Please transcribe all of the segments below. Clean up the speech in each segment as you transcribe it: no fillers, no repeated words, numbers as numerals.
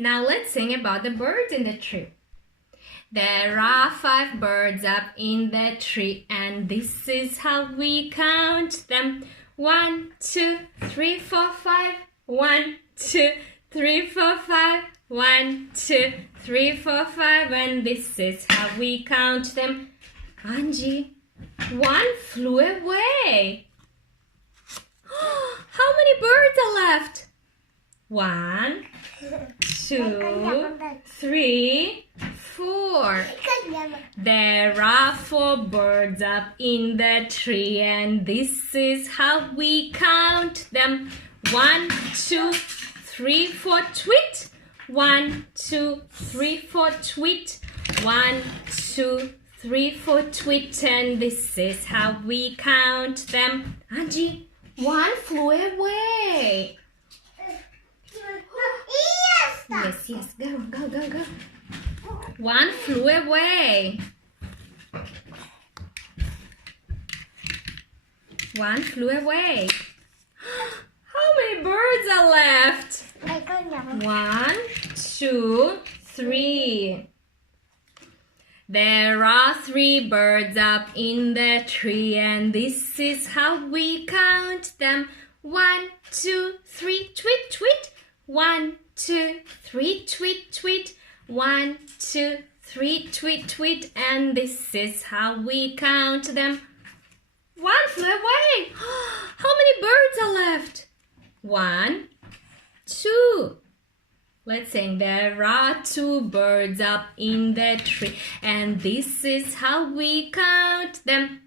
Now let's sing about the birds in the tree. There are 5 birds up in the tree, and this is how we count them. 1, 2, 3, 4, 5. 1, 2, 3, 4, 5. 1, 2, 3, 4, 5. And this is how we count them. Angie, one flew away. How many birds are left? 1, 2, 3, 4. There are 4 birds up in the tree, and this is how we count them. 1, 2, 3, 4, tweet. 1, 2, 3, 4, tweet. 1, 2, 3, 4, tweet, and this is how we count them. Angie, one flew away. Yes, go. One flew away. One flew away. How many birds are left? 1, 2, 3. There are 3 birds up in the tree, and this is how we count them. 1, 2, 3, tweet, tweet. 1, 2, 3, tweet, tweet. 1, 2, 3, tweet, tweet, and this is how we count them. One flew away. How many birds are left? 1, 2. Let's sing. There are 2 birds up in the tree, and this is how we count them.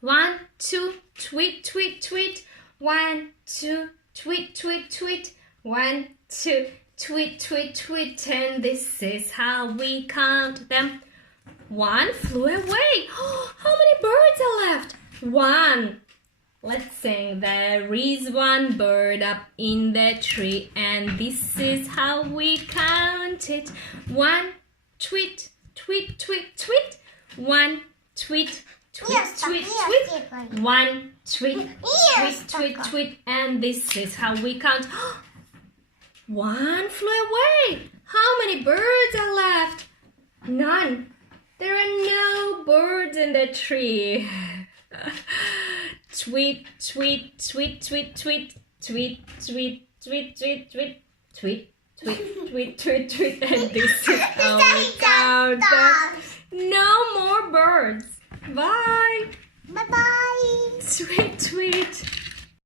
1, 2, tweet, tweet, tweet. 1, 2, tweet, tweet, tweet. 1, 2, tweet, tweet, tweet, and this is how we count them. One flew away. How many birds are left? 1. Let's sing. There is 1 bird up in the tree, and this is how we count it. 1, tweet, tweet, tweet, tweet. 1, tweet, tweet, tweet, tweet. 1, tweet, tweet, tweet, tweet, and this is how we count. 1 flew away. How many birds are left? None. There are no birds in the tree. Tweet, tweet, tweet, tweet, tweet, tweet, tweet, tweet, tweet, tweet, tweet, tweet, tweet, tweet, tweet, and this is how we count them. No more birds. Bye. Bye-bye. Tweet, tweet.